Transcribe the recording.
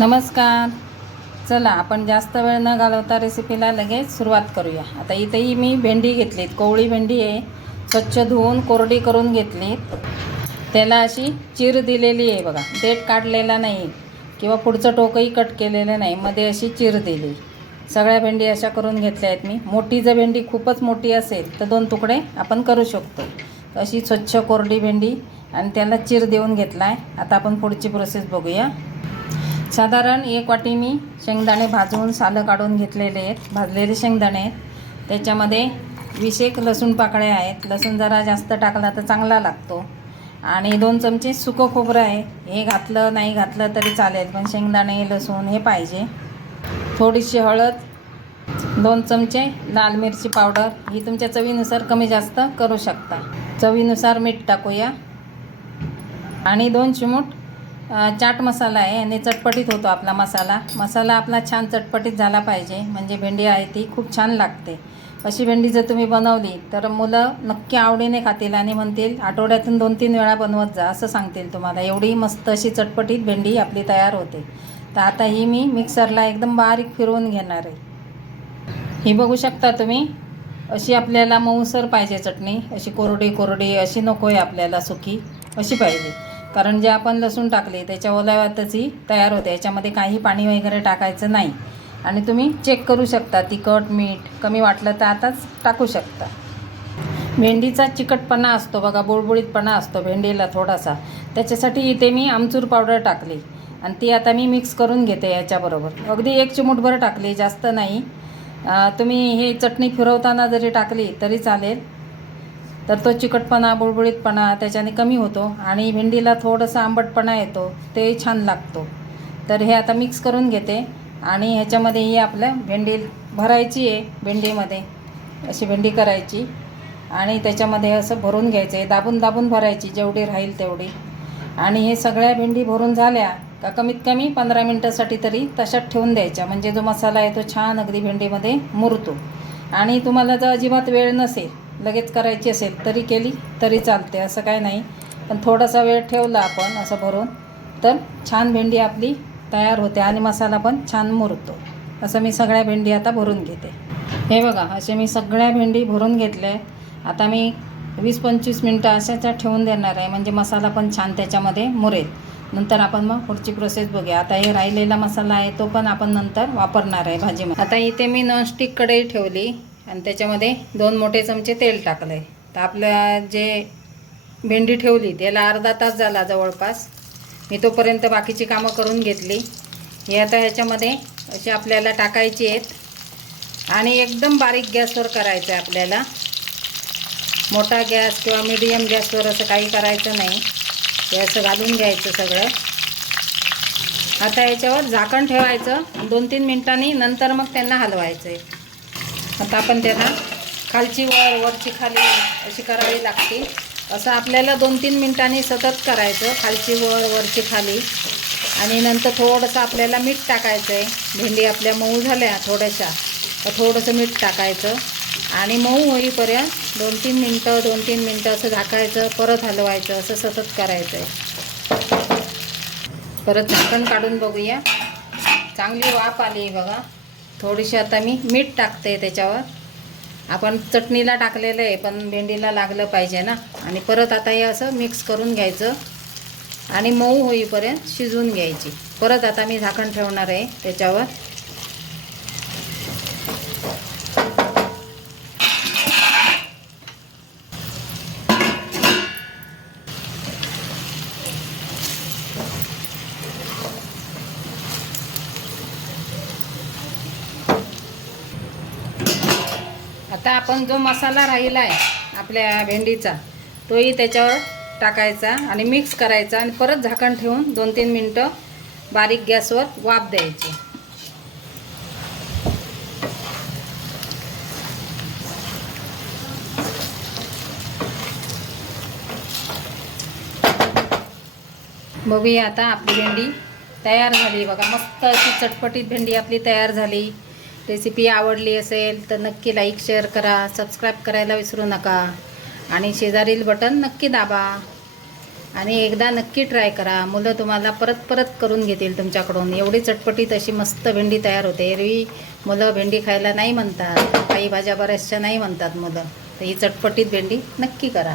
नमस्कार. चला आपण जास्त वेळ न घालवता रेसिपीला लगेच सुरुवात करूया. आता इथेही मी भेंडी घेतलीत, कोवळी भेंडी आहे. स्वच्छ धुवून कोरडी करून घेतलीत. त्याला अशी चीर दिलेली आहे बघा, देठ काढलेला नाही किंवा पुढचं टोकही कट केलेलं नाही, मध्ये अशी चीर दिली. सगळ्या भेंडी अशा करून घेतल्या आहेत मी. मोठी जर भेंडी खूपच मोठी असेल तर 2 तुकडे आपण करू शकतो. अशी स्वच्छ कोरडी भेंडी आणि त्याला चीर देऊन घेतला आहे. आता आपण पुढची प्रोसेस बघूया. साधारण 1 वाटी मी शेंगदाणे भाजून सालं काढून घेतलेले आहेत, भाजलेले शेंगदाणे आहेत. त्याच्यामध्ये 20 लसूण पाकळ्या आहेत. लसूण जरा जास्त टाकला तर चांगला लागतो. आणि 2 चमचे सुकं खोबरं आहे. हे घातलं नाही घातलं तरी चालेल, पण शेंगदाणे लसूण हे पाहिजे. थोडीशी हळद, 2 चमचे लाल मिरची पावडर, ही तुमच्या चवीनुसार कमी जास्त करू शकता. चवीनुसार मीठ टाकूया आणि 2 चिमूट चाट मसाला आहे. आणि चटपटीत होतो आपला मसाला आपला छान चटपटीत झाला पाहिजे, म्हणजे भेंडी आहे ती खूप छान लागते. अशी भेंडी जर तुम्ही बनवली तर मुलं नक्की आवडीने खातील आणि म्हणतील आठवड्यातून 2-3 वेळा बनवत जा, असं सांगतील तुम्हाला. एवढी मस्त अशी चटपटीत भेंडी आपली तयार होते. तर आता ही मी मिक्सरला एकदम बारीक फिरवून घेणार आहे. ही बघू शकता तुम्ही, अशी आपल्याला मऊसर पाहिजे चटणी. अशी कोरडी अशी नको आहे आपल्याला, सुकी अशी पाहिजे. कारण जे आपण लसूण टाकले त्याच्या ओलाव्यातच ही तयार होते. याच्यामध्ये काही पाणी वगैरे टाकायचं नाही. आणि तुम्ही चेक करू शकता, तिखट मीठ कमी वाटलं तर आताच टाकू शकता. भेंडीचा चिकटपणा असतो बघा, बुळबुळीतपणा असतो भेंडीला थोडासा. त्याच्यासाठी इथे मी आमचूर पावडर टाकली आणि ती आता मी मिक्स करून घेते याच्याबरोबर. अगदी 1 चिमूटभर टाकली, जास्त नाही. तुम्ही हे चटणी फिरवताना जरी टाकली तरी चालेल. तर तो चिकटपणा बुळबुळीतपणा त्याच्याने कमी होतो आणि भेंडीला थोडंसं आंबटपणा येतो, ते छान लागतो. तर हे आता मिक्स करून घेते आणि ह्याच्यामध्ये ही आपलं भेंडी भरायची आहे. भेंडीमध्ये अशी भेंडी करायची आणि त्याच्यामध्ये असं भरून घ्यायचं आहे. दाबून भरायची, जेवढी राहील तेवढी. आणि हे सगळ्या भेंडी भरून झाल्या का कमीत कमी 15 मिनटासाठी तरी तशात ठेवून द्यायच्या, म्हणजे जो मसाला आहे तो छान अगदी भेंडीमध्ये मुरतो. आणि तुम्हाला जर अजिबात वेळ नसेल, लगेच करायची असेल तरी केली तरी चालते, असं काय नाही. पण थोडासा वेळ ठेवला आपण असं भरून तर छान भेंडी आपली तयार होते आणि मसाला पण छान मुरतो. असं मी सगळ्या भेंडी आता भरून घेते. हे बघा, असे मी सगळ्या भेंडी भरून घेतल्या. आता मी 20-25 मिनटं अशाच्या ठेवून देणार आहे, म्हणजे मसाला पण छान त्याच्यामध्ये मुरेल. नंतर आपण मग पुढची प्रोसेस बघूया. आता हे राहिलेला मसाला आहे तो पण आपण नंतर वापरणार आहे भाजीमध्ये. आता इथे मी नॉनस्टिक कढई ठेवली आणि त्याच्यामध्ये 2 मोठे चमचे तेल टाकलं आहे. तर आपलं जे भेंडी ठेवली त्याला अर्धा तास झाला जवळपास. मी तोपर्यंत बाकीची कामं करून घेतली. हे आता ह्याच्यामध्ये अशी आपल्याला टाकायची आहेत आणि एकदम बारीक गॅसवर करायचं आहे आपल्याला. मोठा गॅस किंवा मीडियम गॅसवर असं काही करायचं नाही. हे असं घालून घ्यायचं सगळं. आता याच्यावर झाकण ठेवायचं 2-3 मिनटांनी, नंतर मग त्यांना हलवायचं आहे. आता आपण त्यांना खालची वरची खाली अशी करावी लागते. असं आपल्याला 2-3 मिनटांनी सतत करायचं, खालची वरची खाली. आणि नंतर थोडंसं आपल्याला मीठ टाकायचं आहे. भेंडी आपल्या मऊ झाल्या थोड्याशा तर थोडंसं मीठ टाकायचं आणि मऊ होईपर्यंत 2-3 मिनटं असं झाकायचं, परत हलवायचं, असं सतत करायचं आहे. परत झाकण काढून बघूया. चांगली वाफ आली बघा. थोडीशी आता मी मीठ टाकते त्याच्यावर. आपण चटणीला टाकलेलं आहे पण भेंडीला लागलं पाहिजे ना. आणि परत आता हे असं मिक्स करून घ्यायचं आणि मऊ होईपर्यंत शिजवून घ्यायची. परत आता मी झाकण ठेवणार आहे त्याच्यावर. आता आपण जो मसाला राहिला आहे आपल्या भेंडीचा तोही त्याच्यावर टाकायचा आणि मिक्स करायचा आणि परत झाकण ठेवून 2-3 मिनटं बारीक गॅसवर वाफ द्यायची. बघूया आता आपली भेंडी तयार झाली बघा. मस्त अशी चटपटीत भेंडी आपली तयार झाली. रेसिपी आवडली असेल तर नक्की लाईक शेअर करा, सबस्क्राईब करायला विसरू नका आणि शेजारील बटन नक्की दाबा. आणि एकदा नक्की ट्राय करा. मुलं तुम्हाला परत परत करून घेतील तुमच्याकडून. एवढी चटपटीत अशी मस्त भेंडी तयार होते. एरवी मुलं भेंडी खायला नाही म्हणतात, काही भाज्या बऱ्याचशा नाही म्हणतात मुलं. तर ही चटपटीत भेंडी नक्की करा.